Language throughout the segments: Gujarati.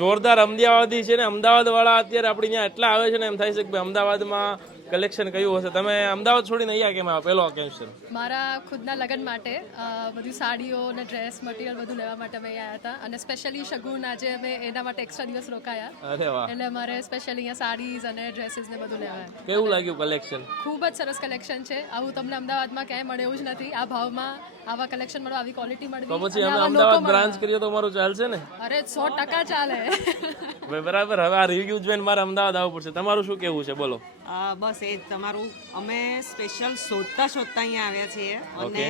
જોરદાર અમદાવાદી છે ને, અમદાવાદ વાળા અત્યારે આપણી ત્યાં એટલા આવે છે ને, એમ થાય છે કે ભાઈ અમદાવાદમાં કલેક્શન કયું હશે. તમે અમદાવાદ છોડીને અહીંયા કેમ આવ્યા? પેલો કેન્સર મારા ખુદના લગ્ન માટે બધી સાડીઓ અને ડ્રેસ મટીરિયલ બધું લેવા માટે અમે અહીંયા આવ્યા હતા, અને સ્પેશિયલી શગુન આજે અમે એના માટે એક્સ્ટ્રા દિવસ રોકાયા. અરે વાહ, એટલે અમારે સ્પેશિયલી અહીંયા સાડીઝ અને ડ્રેસીસ ને બધું લેવા આવ્યા. કેવું લાગ્યું કલેક્શન? ખૂબ જ સરસ કલેક્શન છે. આવું તમને અમદાવાદમાં ક્યાંય મળે એવું જ નથી. આ ભાવમાં આવા કલેક્શન મળવા, આવી ક્વોલિટી મળવી. તો પછી અમે અમદાવાદ બ્રાન્ચ કરીએ તો મારું ચાલશે ને? અરે 100% ચાલે. ભાઈ બરાબર. હવે આ રિવ્યુ જોઈને મારે અમદાવાદ આવવું પડશે. તમારું શું કેવું છે બોલો? બસ એ જ તમારું. અમે સ્પેશિયલ શોધતા અહીંયા આવ્યા છીએ અને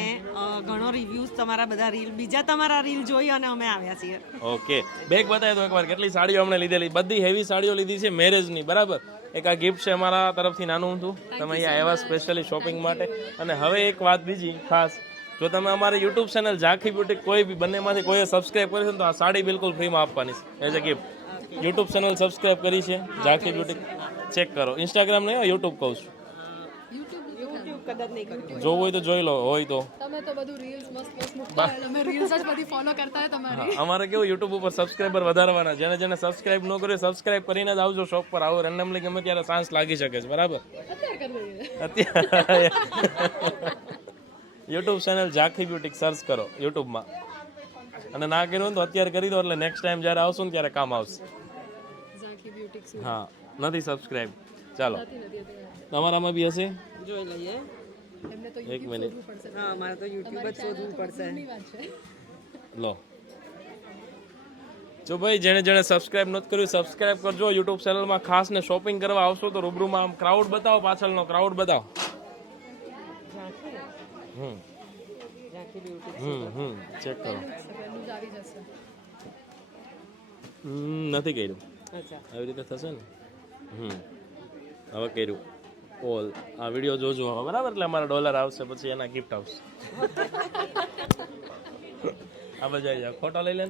ઘણો રિવ્યુઝ તમારા બધા રીલ, બીજા તમારા રીલ જોઈ અને અમે આવ્યા છીએ. ઓકે, બેગ બતાવી દો એકવાર. કેટલી સાડીઓ અમને લીધેલી, બધી હેવી સાડીઓ લીધી છે મેરેજની, બરાબર. એક આ ગિફ્ટ છે અમારા તરફથી નાનું હતું, તમે અહીંયા આવ્યા સ્પેશિયલી શોપિંગ માટે. અને હવે એક વાત બીજી ખાસ, જો તમે અમારી યુટ્યુબ ચેનલ ઝાંખી બ્યુટીક કોઈ બી બંનેમાંથી કોઈએ સબસ્ક્રાઇબ કરી છે તો આ સાડી બિલકુલ ફ્રીમાં આપવાની છે as a gift. YouTube channel subscribe કરી છે ઝાંખી બ્યુટીક, ચેક કરો. ઇન્સ્ટાગ્રામ નહીં, યુટ્યુબ કહું છું. જોવું હોય તો જોઈ લો, હોય તો. તમે તો બધું રીલ્સ મસ્ત મૂકતા હોય, અમે રીલ્સ જ બધી ફોલો કરતા હોય તમારી. અમારે કેવું યુટ્યુબ ઉપર સબસ્ક્રાઇબર વધારવાના, જેને જેને સબસ્ક્રાઇબ ન કર્યું સબસ્ક્રાઇબ કરીને જ આવજો શોપ પર. આવો રેન્ડમલી ગમે ત્યારે ચાન્સ લાગી શકે છે, બરાબર? અત્યારે યુટ્યુબ ચેનલ ઝાંખી બ્યુટીક સર્ચ કરો યુટ્યુબમાં, અને ના કર્યું તો અત્યારે કરી દો, એટલે નેક્સ્ટ ટાઈમ જ્યારે આવશું ને ત્યારે કામ આવશે. હા, નથી સબસ્ક્રાઇબ. ચાલો, તમારામાં બી હશે, જોઈ લઈએ. એક મિનિટ. હા, મારે તો યુટ્યુબ જ શોધવું પડશે. લો, જો ભાઈ જેણે જેણે સબસ્ક્રાઇબ નથી કર્યું સબસ્ક્રાઇબ કરજો યુટ્યુબ ચેનલમાં. ખાસ ને શોપિંગ કરવા આવશો તો રૂબરૂમાં આમ ક્રાઉડ બતાવો, પાછળનો ક્રાઉડ બતાવો. ચેક કરો. નથી કર્યું, આવી રીતે થશે ને? હવે કર્યું. ઓલ આ વિડીયો જોજો હવે, બરાબર? એટલે અમારા ડોલર આવશે, પછી એના ગિફ્ટ આવશે. આ બાજુ આવી જાવ, ફોટો લઈ લે.